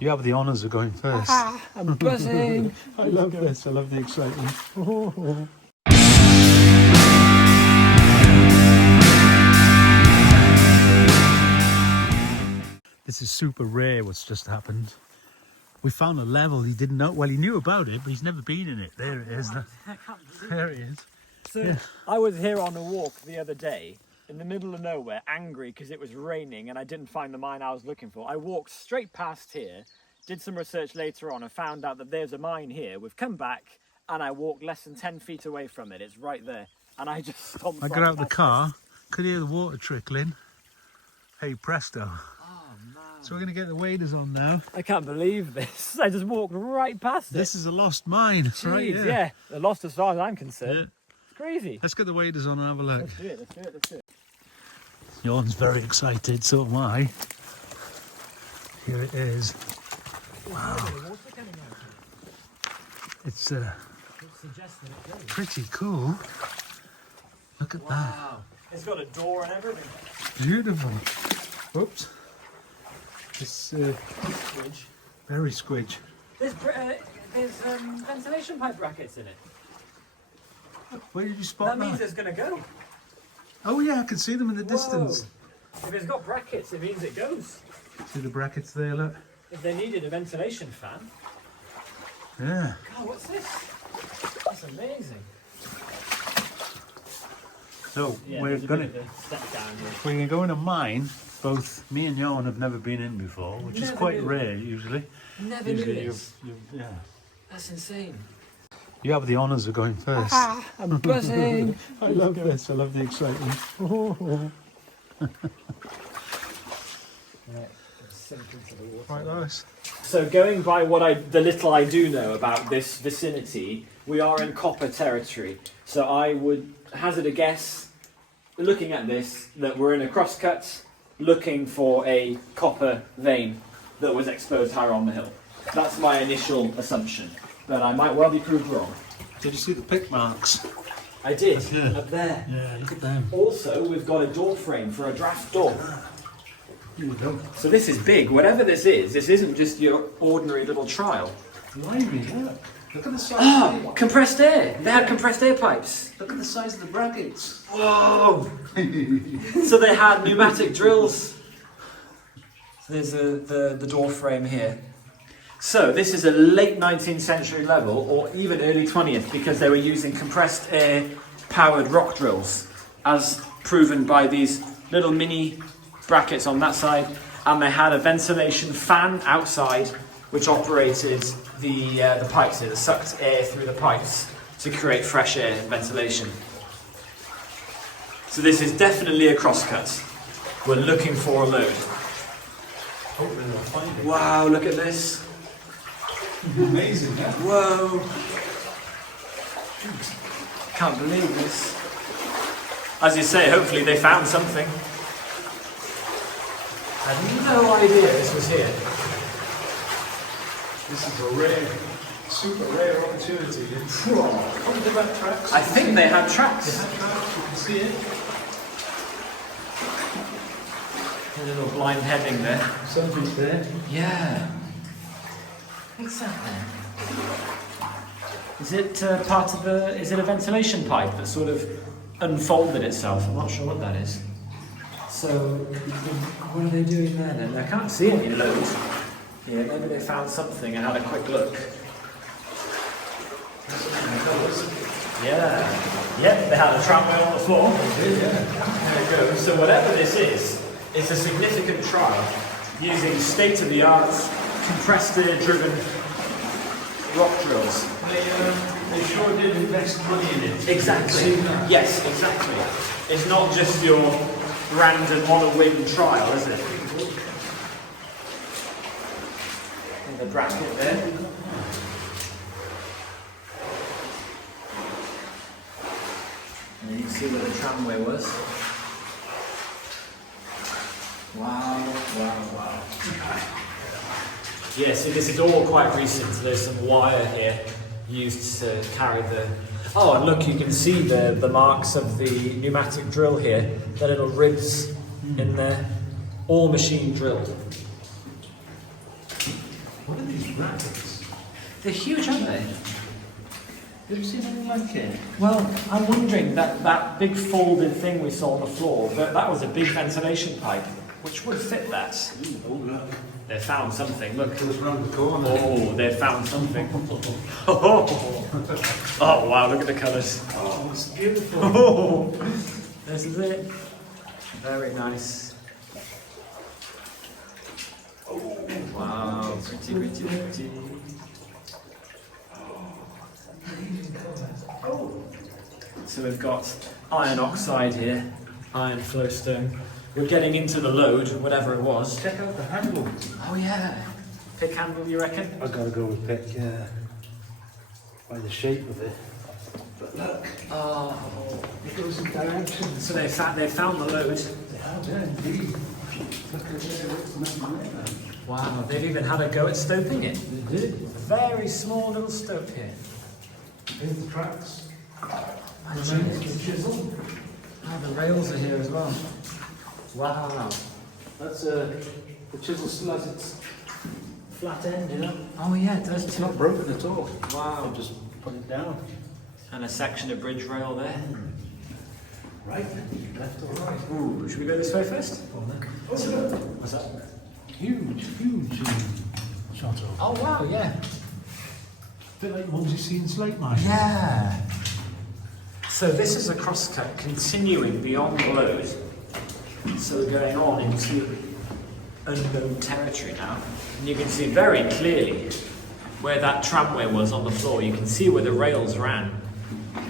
You have the honours of going first. I'm buzzing. I love this. I love the excitement. This is super rare what's just happened. We found a level he didn't know. Well, he knew about it, but he's never been in it. There it is. There it is. So Yeah. I was here on a walk the other day in the middle of nowhere, angry because it was raining and I didn't find the mine I was looking for. I walked straight past here, did some research later on and found out that there's a mine here. We've come back and I walked less than 10 feet away from it. It's right there. And I just stomped. I got out the car, could hear the water trickling. Hey presto. Oh, man. So we're going to get the waders on now. I can't believe this. I just walked right past it. This is a lost mine. Jeez, Right, yeah. They're lost as far as I'm concerned. Yeah. It's crazy. Let's get the waders on and have a look. Let's do it, let's do it, let's do it. Ioan's very excited, so am I. Here it is. Wow. It's pretty cool. Look at that. Wow. It's got a door and everything. Beautiful. Whoops. It's Squidge. very squidge. There's ventilation pipe brackets in it. Where did you spot That that? means it's going to go. Oh yeah, I can see them in the Whoa. distance. If it's got brackets, it means it goes. See the brackets there, look. If they needed a ventilation fan. Yeah. God, what's this? That's amazing. So Yeah, we're there's a gonna bit of a step down here. we're gonna go in a mine. Both me and Ioan have never been in before, which is Never quite knew. rare usually. Never Usually knew this. yeah. That's insane. You have the honours of going first. I'm buzzing. I love this. I love the excitement. Right, sink into the water. Right, Lois. So going by the little I do know about this vicinity, we are in copper territory. So I would hazard a guess, looking at this, that we're in a crosscut, looking for a copper vein that was exposed higher on the hill. That's my initial assumption, but I might well be proved wrong. Did you see the pick marks? I did, Yeah. up there. Yeah, look at them. Also, we've got a door frame for a draft door. Here we go. So this is big. Whatever this isn't just your ordinary little trial. Blimey, look. Look at the size. Ah, compressed air. They had compressed air pipes. Look at the size of the brackets. Whoa! So they had pneumatic drills. So there's the door frame here. So this is a late 19th century level, or even early 20th, because they were using compressed air powered rock drills, as proven by these little mini brackets on that side, and they had a ventilation fan outside which operated the pipes here, that sucked air through the pipes to create fresh air and ventilation. So this is definitely a crosscut. We're looking for a load. Hopefully they'll find it. Wow, look at this. Amazing, huh? Whoa. Can't believe this. As you say, hopefully they found something. I had no idea this was here. This is a rare, super rare opportunity. What did they have tracks? I think they had They tracks. had tracks, you can see it. A little blind heading there. Something's there. Yeah. Exactly. Is it part of is it a ventilation pipe that sort of unfolded itself? I'm not sure what that is. So, what are they doing there then? I can't see any loads. Yeah, maybe they found something and had a quick look. Yeah. Yep, they had a tramway on the floor. There it goes. So whatever this is, it's a significant trial using state-of-the-art, compressed air-driven rock drills. They sure did invest money in it. Exactly. Yes, exactly. It's not just your random on-a-whim trial, is it? And the bracket there. And you can see where the tramway was. Wow, wow, wow. Yeah, see, this is all quite recent. There's some wire here used to carry the... Oh, and look, you can see the marks of the pneumatic drill here. The little ribs in there. All machine drilled. What are these rabbits? They're huge, aren't they? Have you seen anything like it? Well, I'm wondering that big folded thing we saw on the floor, that was a big ventilation pipe, which would fit that. Oh, look. They found something, look. It was round the corner. Oh, they found something. Oh, wow, look at the colours. Oh, it's beautiful. Oh, this is it. Very nice. Oh, wow, pretty, pretty, pretty. So we've got iron oxide here, iron flowstone. We're getting into the load, whatever it was. Check out the handle. Oh yeah. Pick handle, you reckon? I've got to go with pick, yeah. By the shape of it. But look. Oh. It goes in directions. So they found the load. They have, yeah, indeed. Look at this. It's nothing like that. Wow, they've even had a go at stoping it. They did. Very small little stope here. Here's the tracks. And The chisel. oh, the rails are here as well. Wow. That's the chisel still has its flat end, you know. Oh yeah, it does It's too. not broken at all. Wow. I'll just put it down. And a section of bridge rail there. Right, left or right. Ooh, should we go this way first? Oh, look. What's that? Huge shot over. Oh wow, yeah. A bit like the ones you see in slate mines. Yeah. So this is a crosscut continuing beyond the load. So we're going on into unknown territory now. And you can see very clearly where that tramway was on the floor. You can see where the rails ran.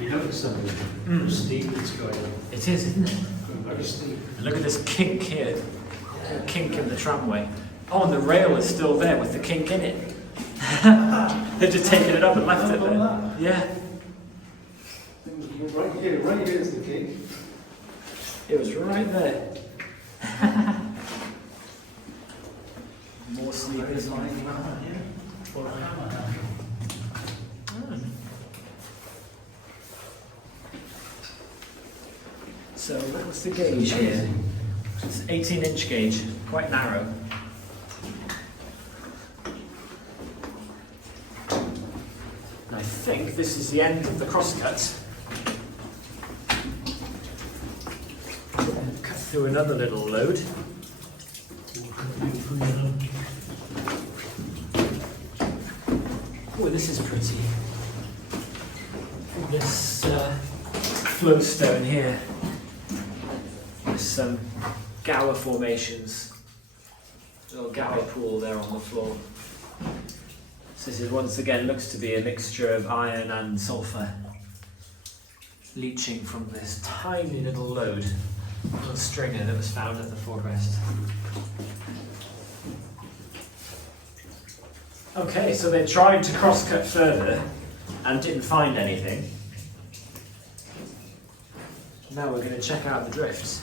You notice something? Steep it's going. It is, isn't it? Very steep. And look at this kink here. A kink in the tramway. Oh, and the rail is still there with the kink in it. They've just taken it up and left it there. Yeah. Right here is the key. It was right there. More sleepers lying around here. So what's the gauge here? It's 18-inch gauge, quite narrow. And I think this is the end of the crosscut. Cut through another little load. Oh, this is pretty. This flowstone here. There's some gower formations. Little gower pool there on the floor. So this is once again looks to be a mixture of iron and sulfur leaching from this tiny little load, little stringer that was found at the forest. Okay, so they tried to crosscut further and didn't find anything. Now we're going to check out the drifts.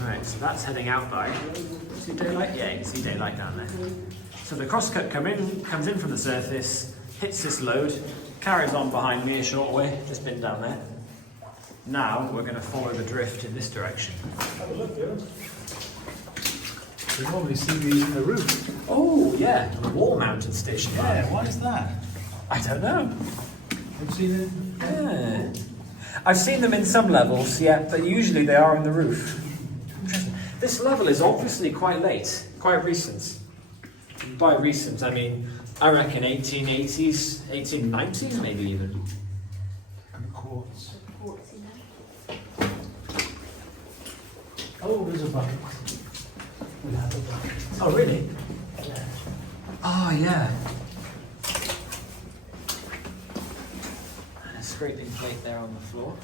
Right, so that's heading out by. See daylight? Yeah, you can see daylight down there. So the crosscut comes in from the surface, hits this load, carries on behind me a short way, just been down there. Now we're going to follow the drift in this direction. Have a look, yeah. You normally see these in the roof. Oh, yeah, the wall-mounted station. Yeah, why is that? I don't know. Have you seen it? Yeah. I've seen them in some levels, yeah, but usually they are on the roof. Interesting. This level is obviously quite late, quite recent. By recent, I mean, I reckon 1880s, 1890s maybe even. And quartz. Oh, there's a bucket. We have a bucket. Oh, really? Yeah. Oh, yeah. And a scraping plate there on the floor.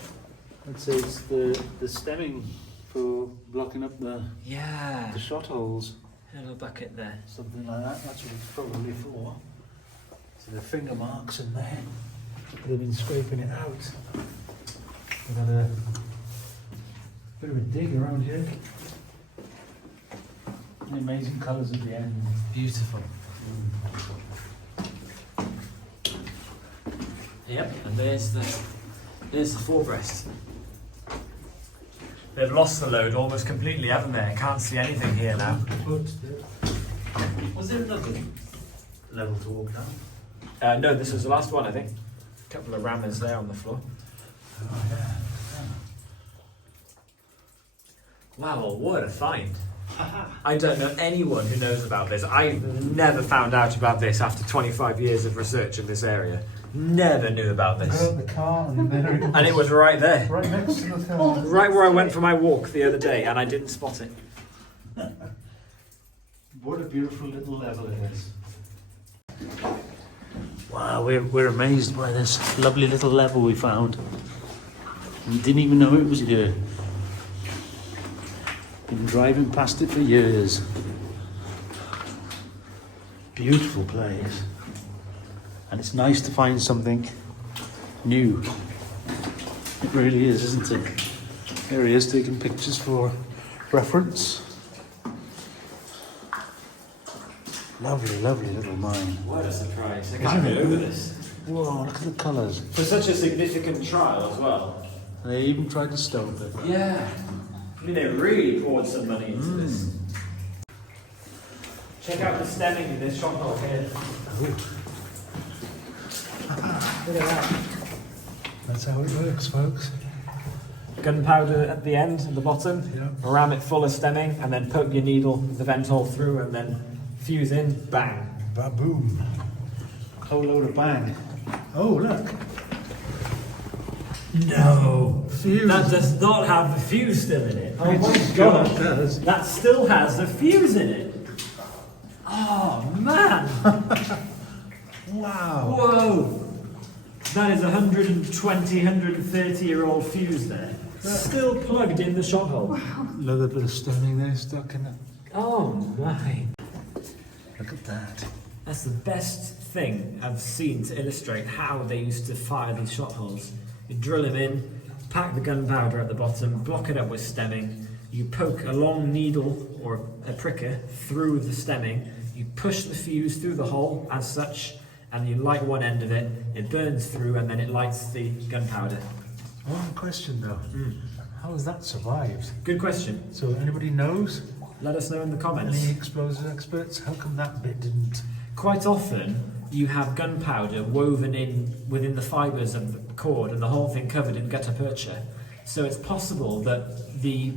I'd say it's the stemming for blocking up the Yeah. shot holes. A little bucket there. Something like that. That's what it's probably for. So the finger marks in there. They've been scraping it out. We've had a bit of a dig around here. The amazing colours at the end. Beautiful. Yep, and there's the forebreast. They've lost the load almost completely, haven't they? I can't see anything here now. Was there another level to walk down? No, this was the last one, I think. A couple of rammers there on the floor. Oh, yeah. Wow, what a find. I don't know anyone who knows about this. I've never found out about this after 25 years of research in this area. Never knew about this. Got the car and there it was. And it was right there. Right next to the car. Right where I went for my walk the other day, and I didn't spot it. What a beautiful little level it is. Wow, we're amazed by this lovely little level we found. We didn't even know it was here. Been driving past it for years. Beautiful place. And it's nice to find something new. It really is, isn't it? Here he is taking pictures for reference. Lovely, lovely little mine. What a surprise. I can't get over this. Whoa, look at the colours. For such a significant trial as well. And they even tried to stone it. Yeah. I mean, they really poured some money into this. Check out the stemming in this shot hole here. Look at that. That's how it works, folks. Gunpowder at the end, at the bottom. Yeah. Ram it full of stemming, and then poke your needle, the vent hole through, and then fuse in, bang. Ba-boom. Whole load of bang. Oh, look. No. Fuse. That does not have the fuse still in it. Oh It my god. does. That still has the fuse in it. Oh man. Wow. Whoa. That is a 120, 130-year-old fuse there. Still plugged in the shot hole. Another bit of stoning there stuck in it. Oh my. Look at that. That's the best thing I've seen to illustrate how they used to fire these shot holes. You drill them in, pack the gunpowder at the bottom, block it up with stemming, you poke a long needle or a pricker through the stemming, you push the fuse through the hole as such, and you light one end of it, it burns through, and then it lights the gunpowder. One question though. How has that survived? Good question. So anybody knows? Let us know in the comments. Any explosive experts? How come that bit didn't? Quite often, you have gunpowder woven in within the fibres of the cord and the whole thing covered in gutta percha. So it's possible that the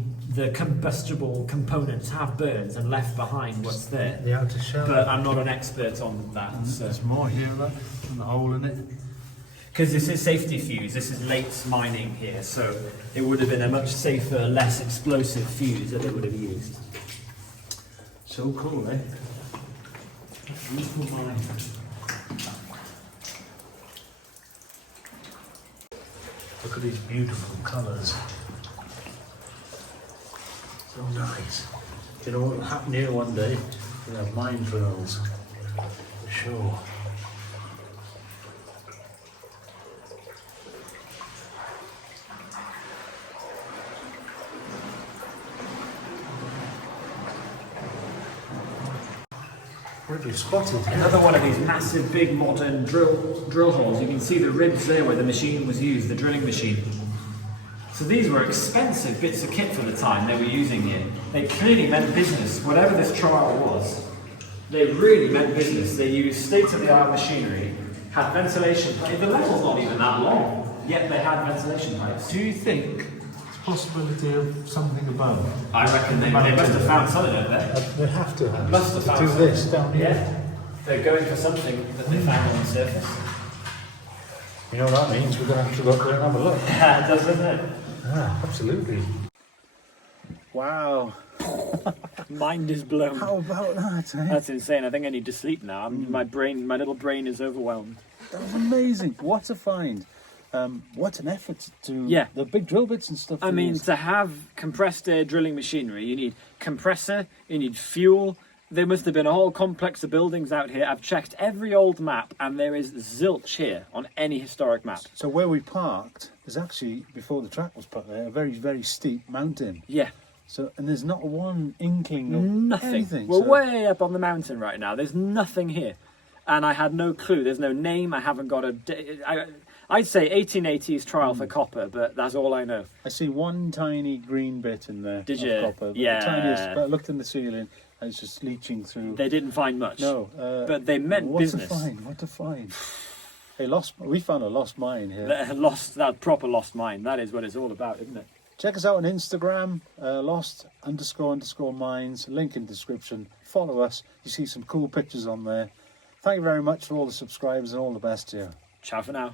combustible components have burned and left behind what's there. The outer shell. But I'm not an expert on that. There's more here, look, and the hole in it. Because this is safety fuse, this is late mining here, so it would have been a much safer, less explosive fuse that they would have used. So cool, eh? Beautiful mine. Look at these beautiful colours. So nice. Do you know what will happen here one day? We'll have mine drills. For sure. What have you spotted? Another one of these massive, big, modern drill holes. You can see the ribs there where the machine was used, the drilling machine. So these were expensive bits of kit for the time they were using here. They clearly meant business, whatever this trial was. They really meant business. They used state-of-the-art machinery, had ventilation pipes. The level's not even that long, yet they had ventilation pipes. Do you think there's a possibility of something above? I reckon they must have found something up there. They have to have. Must have found do something. this down here. Yeah. They're going for something that they found on the surface. You know what that means? We're going to have to go up there and have a look. Yeah, it does, doesn't it? Ah, absolutely. Wow. Mind is blown. How about that, eh? That's insane. I think I need to sleep now. My little brain is overwhelmed. That was amazing. What a find. What an effort to... Yeah. The big drill bits and stuff. I mean, to have compressed air drilling machinery, you need compressor, you need fuel. There must have been a whole complex of buildings out here. I've checked every old map, and there is zilch here on any historic map. So where we parked, there's actually, before the track was put there, a very, very steep mountain. Yeah. So, and there's not one inkling of Nothing. anything. We're so way up on the mountain right now. There's nothing here. and I had no clue. There's no name. I haven't got I'd say 1880s trial for copper, but that's all I know. I see one tiny green bit in there. Did of you? Copper, Yeah. The tiniest. But I looked in the ceiling and it's just leaching through. They didn't find much. No. But they meant what business. What to find? We found a lost mine here. That proper lost mine. That is what it's all about, isn't it? Check us out on Instagram, lost__mines, link in description. Follow us. You see some cool pictures on there. Thank you very much for all the subscribers and all the best to you. Ciao for now.